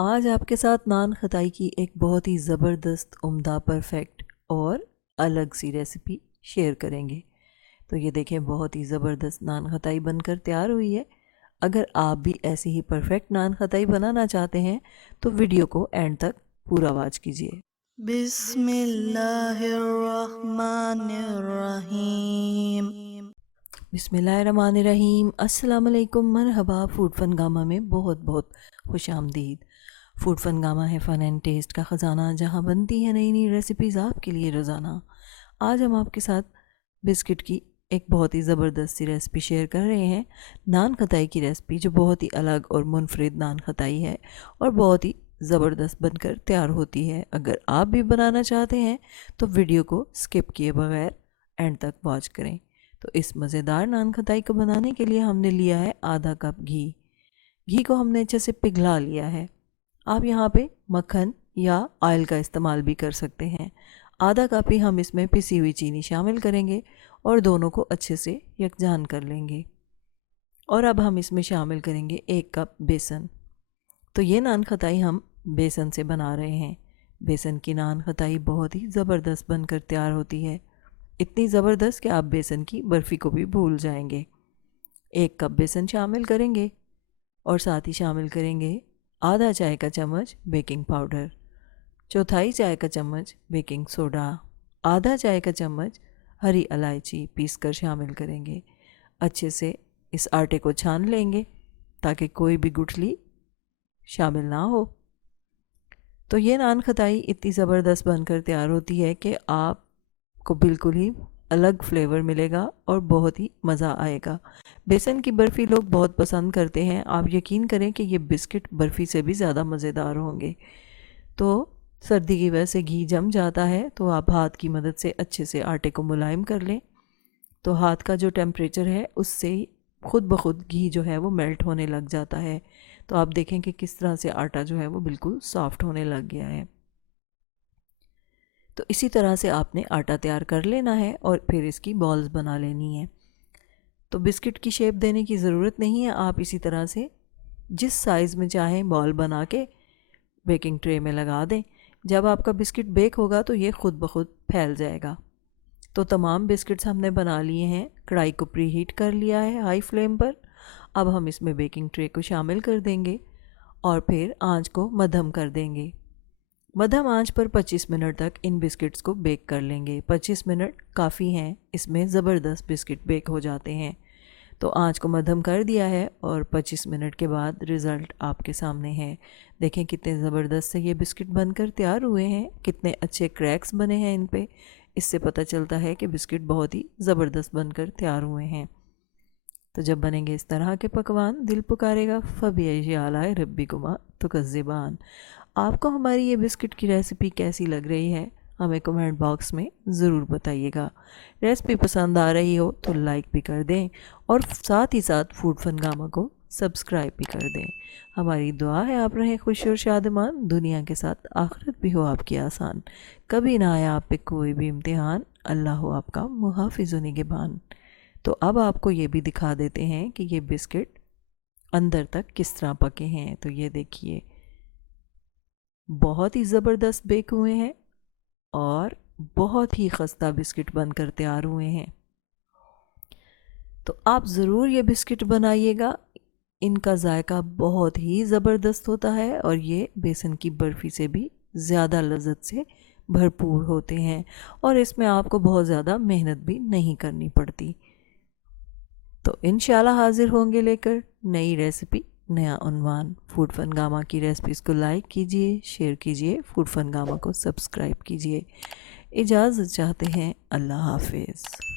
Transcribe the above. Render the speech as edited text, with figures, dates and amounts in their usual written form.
आज आपके साथ नान खताई की एक बहुत ही ज़बरदस्त, उम्दा, परफेक्ट और अलग सी रेसिपी शेयर करेंगे। तो ये देखें, बहुत ही ज़बरदस्त नान खताई बनकर तैयार हुई है। अगर आप भी ऐसी ही परफेक्ट नान खताई बनाना चाहते हैं तो वीडियो को एंड तक पूरा वॉच कीजिए। बिस्मिल्लाहिर्रहमानिर्रहीम। बिस्मिल्लाहिर्रहमानिर्रहीम। अस्सलाम वालेकुम, मरहबा। फूड फनगामा में बहुत बहुत खुश आमदीद। फूड फनगामा है फ़न एंड टेस्ट का ख़जाना, जहाँ बनती है नई नई रेसिपीज़ आपके लिए रोज़ाना। आज हम आपके साथ बिस्किट की एक बहुत ही ज़बरदस्त सी रेसिपी शेयर कर रहे हैं, नान खताई की रेसिपी, जो बहुत ही अलग और मुनफरिद नान खताई है और बहुत ही ज़बरदस्त बनकर तैयार होती है। अगर आप भी बनाना चाहते हैं तो वीडियो को स्किप किए बगैर एंड तक वॉच करें। तो इस मज़ेदार नान खताई को बनाने के लिए हमने लिया है आधा कप घी। घी को हमने अच्छे से पिघला लिया है। आप यहाँ पे मक्खन या ऑयल का इस्तेमाल भी कर सकते हैं। आधा कप ही हम इसमें पिसी हुई चीनी शामिल करेंगे और दोनों को अच्छे से यकजान कर लेंगे। और अब हम इसमें शामिल करेंगे 1 कप बेसन। तो ये नान खताई हम बेसन से बना रहे हैं। बेसन की नान खताई बहुत ही ज़बरदस्त बनकर तैयार होती है, इतनी ज़बरदस्त कि आप बेसन की बर्फ़ी को भी भूल जाएंगे। 1 कप बेसन शामिल करेंगे और साथ ही शामिल करेंगे आधा चाय का चम्मच बेकिंग पाउडर, चौथाई चाय का चम्मच बेकिंग सोडा, आधा चाय का चम्मच हरी इलायची पीसकर शामिल करेंगे। अच्छे से इस आटे को छान लेंगे ताकि कोई भी गुठली शामिल ना हो। तो ये नान खताई इतनी ज़बरदस्त बनकर तैयार होती है कि आपको बिल्कुल ही अलग फ्लेवर मिलेगा और बहुत ही मज़ा आएगा। बेसन की बर्फ़ी लोग बहुत पसंद करते हैं। आप यकीन करें कि ये बिस्किट बर्फ़ी से भी ज़्यादा मज़ेदार होंगे। तो सर्दी की वजह से घी जम जाता है, तो आप हाथ की मदद से अच्छे से आटे को मुलायम कर लें। तो हाथ का जो टेम्परेचर है उससे ही खुद ब खुद घी जो है वो मेल्ट होने लग जाता है। तो आप देखें कि किस तरह से आटा जो है वो बिल्कुल सॉफ्ट होने लग गया है। तो इसी तरह से आपने आटा तैयार कर लेना है और फिर इसकी बॉल्स बना लेनी है। तो बिस्किट की शेप देने की ज़रूरत नहीं है, आप इसी तरह से जिस साइज़ में चाहें बॉल बना के बेकिंग ट्रे में लगा दें। जब आपका बिस्किट बेक होगा तो ये खुद ब खुद फैल जाएगा। तो तमाम बिस्किट्स हमने बना लिए हैं। कढ़ाई को प्री हीट कर लिया है हाई फ्लेम पर। अब हम इसमें बेकिंग ट्रे को शामिल कर देंगे और फिर आंच को मध्यम कर देंगे। मध्यम आंच पर 25 मिनट तक इन बिस्किट्स को बेक कर लेंगे। 25 मिनट काफ़ी हैं, इसमें ज़बरदस्त बिस्किट बेक हो जाते हैं। तो आंच को मध्यम कर दिया है और 25 मिनट के बाद रिज़ल्ट आपके सामने है। देखें कितने ज़बरदस्त से ये बिस्किट बनकर तैयार हुए हैं, कितने अच्छे क्रैक्स बने हैं इन पे। इससे पता चलता है कि बिस्किट बहुत ही ज़बरदस्त बनकर तैयार हुए हैं। तो जब बनेंगे इस तरह के पकवान, दिल पुकारेगा फ़बिअय्यि आलाए रब्बिकुमा तुकज़्ज़िबान। आपको हमारी ये बिस्किट की रेसिपी कैसी लग रही है, हमें कमेंट बॉक्स में ज़रूर बताइएगा। रेसिपी पसंद आ रही हो तो लाइक भी कर दें और साथ ही साथ फूड फनगामा को सब्सक्राइब भी कर दें। हमारी दुआ है आप रहें खुश और शादमान, दुनिया के साथ आखिरत भी हो आपकी आसान। कभी ना आया आप पे कोई भी इम्तिहान, अल्लाह हो आपका मुहाफिज़ व निगहबान। तो अब आपको ये भी दिखा देते हैं कि ये बिस्किट अंदर तक किस तरह पके हैं। तो ये देखिए, बहुत ही ज़बरदस्त बेक हुए हैं और बहुत ही खस्ता बिस्किट बनकर तैयार हुए हैं। तो आप ज़रूर ये बिस्किट बनाइएगा, इनका जायका बहुत ही ज़बरदस्त होता है और ये बेसन की बर्फ़ी से भी ज़्यादा लज़्ज़त से भरपूर होते हैं और इसमें आपको बहुत ज़्यादा मेहनत भी नहीं करनी पड़ती। तो इंशाल्लाह हाज़िर होंगे लेकर नई रेसिपी, नया उन्वान। फूड फनगामा की रेसिपीज़ को लाइक कीजिए, शेयर कीजिए, फूड फनगामा को सब्सक्राइब कीजिए। इजाज़त चाहते हैं, अल्लाह हाफिज़।